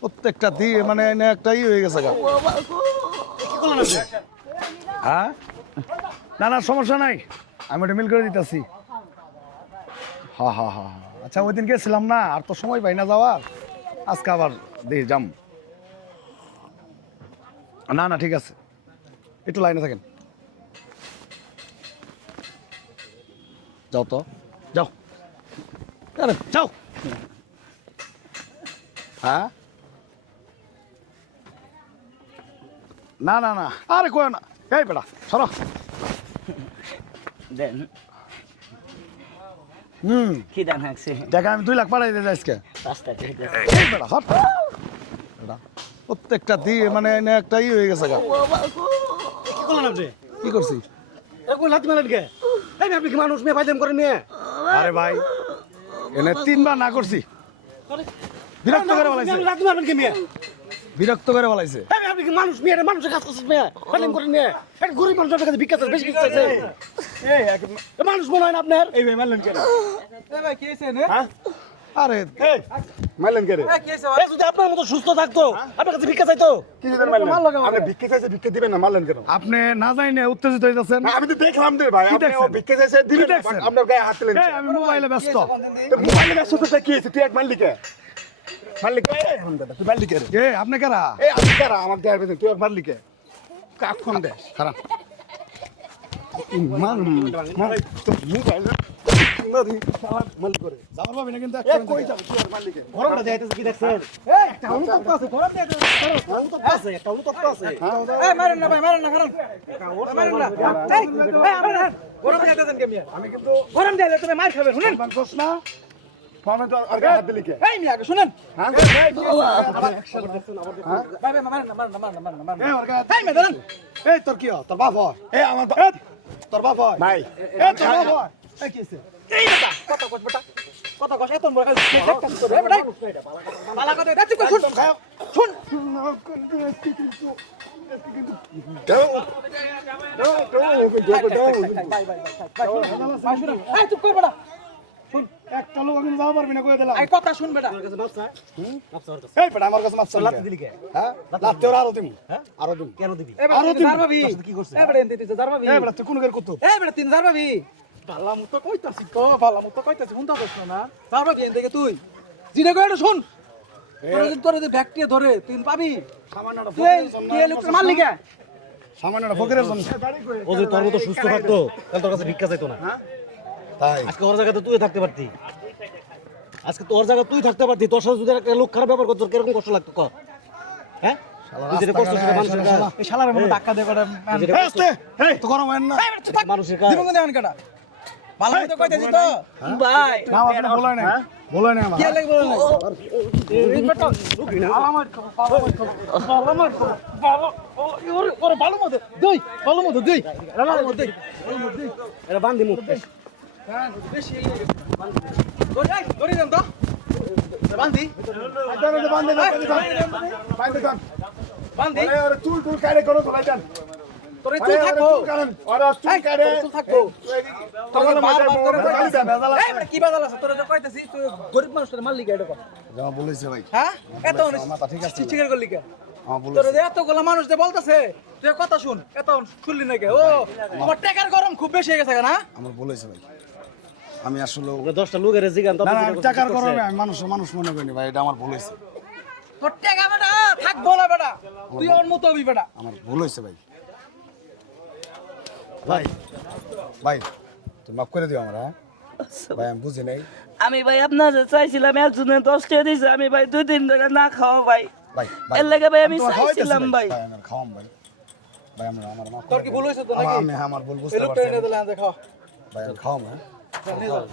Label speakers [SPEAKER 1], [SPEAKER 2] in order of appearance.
[SPEAKER 1] প্রত্যেকটা দিয়ে মানে এনে একটা ই হয়ে গেছে গা। হ্যাঁ? না না সমস্যা নাই। আমি ওটা মিল করে দিতেছি। হা হা হা হা। আচ্ছা ওই দিন গেছিলাম না আর তো সময় পাই না যাওয়ার। আজকে আবার দিয়ে যাম। না না ঠিক আছে। একটু লাইনে থাকেন। যাও তো। যাও। আরে, যাও হ্যাঁ না না না আরে কয় না এই বেটা সরো
[SPEAKER 2] দেন
[SPEAKER 1] হুম
[SPEAKER 2] কি দান হাঁকছে
[SPEAKER 1] দেখা আমি দুই লাখ পাঠাই দিতে আজকে
[SPEAKER 2] রাস্তায় ঢুকে
[SPEAKER 1] এই বেটা হট বেটা প্রত্যেকটা দিয়ে মানে এনে একটা ই হয়ে গেছে গা
[SPEAKER 3] কি করলেন আপনি
[SPEAKER 1] কি করছি
[SPEAKER 3] এরকম লাথি মারেন কে এই আপনি কি মানুষ মেয়ে পাইতেন করেন মেয়ে
[SPEAKER 1] আরে ভাই এনে তিনবার না করছি। বিরক্ত করে বলাইছে
[SPEAKER 3] কে
[SPEAKER 1] বিরক্ত করে বলাইছে
[SPEAKER 3] আপনি কি মানুষ মেয়ে? মানুষের কাজ করছেন মেয়ে? পাইতেন করেন মেয়ে। একটা গরিব মানুষের কাছে ভিক্ষা বেশি কিছু চাইছে মানুষ মনে হয় না আপনার? এই ভাই মারলেন কেন?
[SPEAKER 1] আরে
[SPEAKER 4] মারলেন কে রে?
[SPEAKER 3] এ যদি আপনার মতো সুস্থ থাকতো আপনার কাছে ভিক্ষা চাইতো।
[SPEAKER 4] কি জন্য মারলেন আপনি ভিক্ষে চাইছে ভিক্ষে দিবেন না মারলেন কেন?
[SPEAKER 1] আপনি না যাই না উত্তেজিত হইতেছেন।
[SPEAKER 4] না, আমি তো দেখলাম রে ভাই আপনি ভিক্ষে চাইছে দিবেন
[SPEAKER 1] কি
[SPEAKER 4] আপনার গায়ে হাত দিলেন
[SPEAKER 1] আমি মোবাইলে ব্যস্ত।
[SPEAKER 4] মোবাইলে ব্যস্ত তো কি হয়েছে? তুই এক মারলি কে? মারলি তুই মারলি কে রে?
[SPEAKER 1] এ আপনি কারা?
[SPEAKER 4] এই আমি কারা? আমার গায়ে তুই এক মারলি কে? কাক ফোন দে
[SPEAKER 1] খারাপ।
[SPEAKER 4] মার মার তো মোবাইল মারি শালা মারলি করে
[SPEAKER 1] যাবার পাবি না কিন্তু
[SPEAKER 4] এ কই যাবে এক কে
[SPEAKER 3] শুনেন
[SPEAKER 4] আর
[SPEAKER 3] শুনেন ভাই ভাই মারেন না মারেন না মারেন না মারেন না মারেন
[SPEAKER 1] ওর গায়ে
[SPEAKER 3] এই মিয়া
[SPEAKER 1] এই তোর কি তোর বাপ
[SPEAKER 4] এই আমার
[SPEAKER 1] এ, তোর বাপ হয়
[SPEAKER 4] ভাই
[SPEAKER 1] এ তোর বাপ হয় এ কি হইছে?
[SPEAKER 3] এই বেটা কত কষ্ট বেটা কত কষ্ট এত বড় কাজ একটা তো রে বেটা পালা কথা এটা তুই শুন শুন ভাই ভাই ভাই ভাই শুন এই চুপ কর বেটা
[SPEAKER 1] একটা লোক আমি যাওয়া পারবি না কয়ে দিলাম।
[SPEAKER 3] এই কথা শুন বেটা
[SPEAKER 1] এই বেটা আমার কাছে মাছ
[SPEAKER 3] দিলি কে?
[SPEAKER 1] হ্যাঁ? ওরা আরও দিমু। আরও দিমু।
[SPEAKER 3] কেন দিবি? আরও
[SPEAKER 1] দিন।
[SPEAKER 3] জারবাবি কি করছিস এনতে দিতে জারবাবি
[SPEAKER 1] এই বেটা তুই কোন গের কত
[SPEAKER 3] এই বেটা তিন বালা মুতো কইতাছি তো বালা মুতো কইতাছি কইছ না কে তুই। জিরে কই এটা শুন। তোর যদি তোর যদি ব্যাকটেরিয়া ধরে তুই পাবি।
[SPEAKER 1] সামান্য
[SPEAKER 3] তুই
[SPEAKER 1] ফকিরের জন্য
[SPEAKER 3] কি লোকটা মারলি কে?
[SPEAKER 1] সামান্য ফকিরের জন্য।
[SPEAKER 5] ও যদি তোর মতো সুস্থ থাকতো তাহলে তোর কাছে ভিক্ষা চাইতো না।
[SPEAKER 1] তাই?
[SPEAKER 5] আজকে ওর জায়গাতে তুই থাকতে পারতি। আজকে তোর জায়গায় তুই থাকতে পারতি তোর সাথে যদি একটা লোক খারাপ ব্যবহার করতো কীরকম কষ্ট লাগতো হ্যাঁ?
[SPEAKER 3] করে
[SPEAKER 1] হয়। না।
[SPEAKER 5] মানুষের কাজ।
[SPEAKER 3] দিবঙ্গ দেন কাটা ভালো মতো কইতাছি তো।
[SPEAKER 2] ভাই।
[SPEAKER 1] না আমার বলাই নাই। বলাই নাই আমার।
[SPEAKER 3] কি লাগবে বল এই বেটা আলামত আলামত আলামত ভালো ওরে ওরে ভালো মতো দুই ভালো মতো দুই ভালো মতো দুই
[SPEAKER 5] এটা বান্ধি মুখ।
[SPEAKER 3] বান্ধি
[SPEAKER 4] চুল
[SPEAKER 3] গরিব মানুষ এত এতগুলা মানুষ যে বলতাছে তুই কথা শুন এত শুনলি না কে ও তোমার টাকার গরম খুব বেশি হয়ে গেছে না
[SPEAKER 1] আমার বলেছে ভাই। আমি আসলে
[SPEAKER 5] ওরা দশটা লোকের জিগান
[SPEAKER 1] টাকার গরমে আমি মানুষ মানুষ মনে করিনি ভাই এটা আমার ভুল হয়েছে।
[SPEAKER 3] তোর টাকা বেটা থাকব না বেটা। তুই ওর মতো হবি বেটা।
[SPEAKER 1] আমার ভুল হয়েছে ভাই। ভাই। ভাই তুমি মাফ করে দিও আমরা হ্যাঁ? ভাই আমি বুঝি নাই।
[SPEAKER 2] আমি ভাই আপনার যে চাইছিলাম একজনে দশ টাকা দিয়েছে আমি ভাই দুই দিন ধরে না খাওয়া ভাই।
[SPEAKER 1] ভাই ভাই
[SPEAKER 2] এর লেগে ভাই আমি চাইছিলাম ভাই।
[SPEAKER 1] ভাই। খাওয়াম ভাই। ভাই আমরা আমার মাফ
[SPEAKER 3] তোর কি ভুল হয়েছে তো নাকি?
[SPEAKER 1] আমি হ্যাঁ, আমার ভুল বুঝতে পারছি।
[SPEAKER 3] এনে দিলে দেখো
[SPEAKER 1] ভাই আমি খাওয়াম হ্যাঁ?
[SPEAKER 3] নিয়ে যাও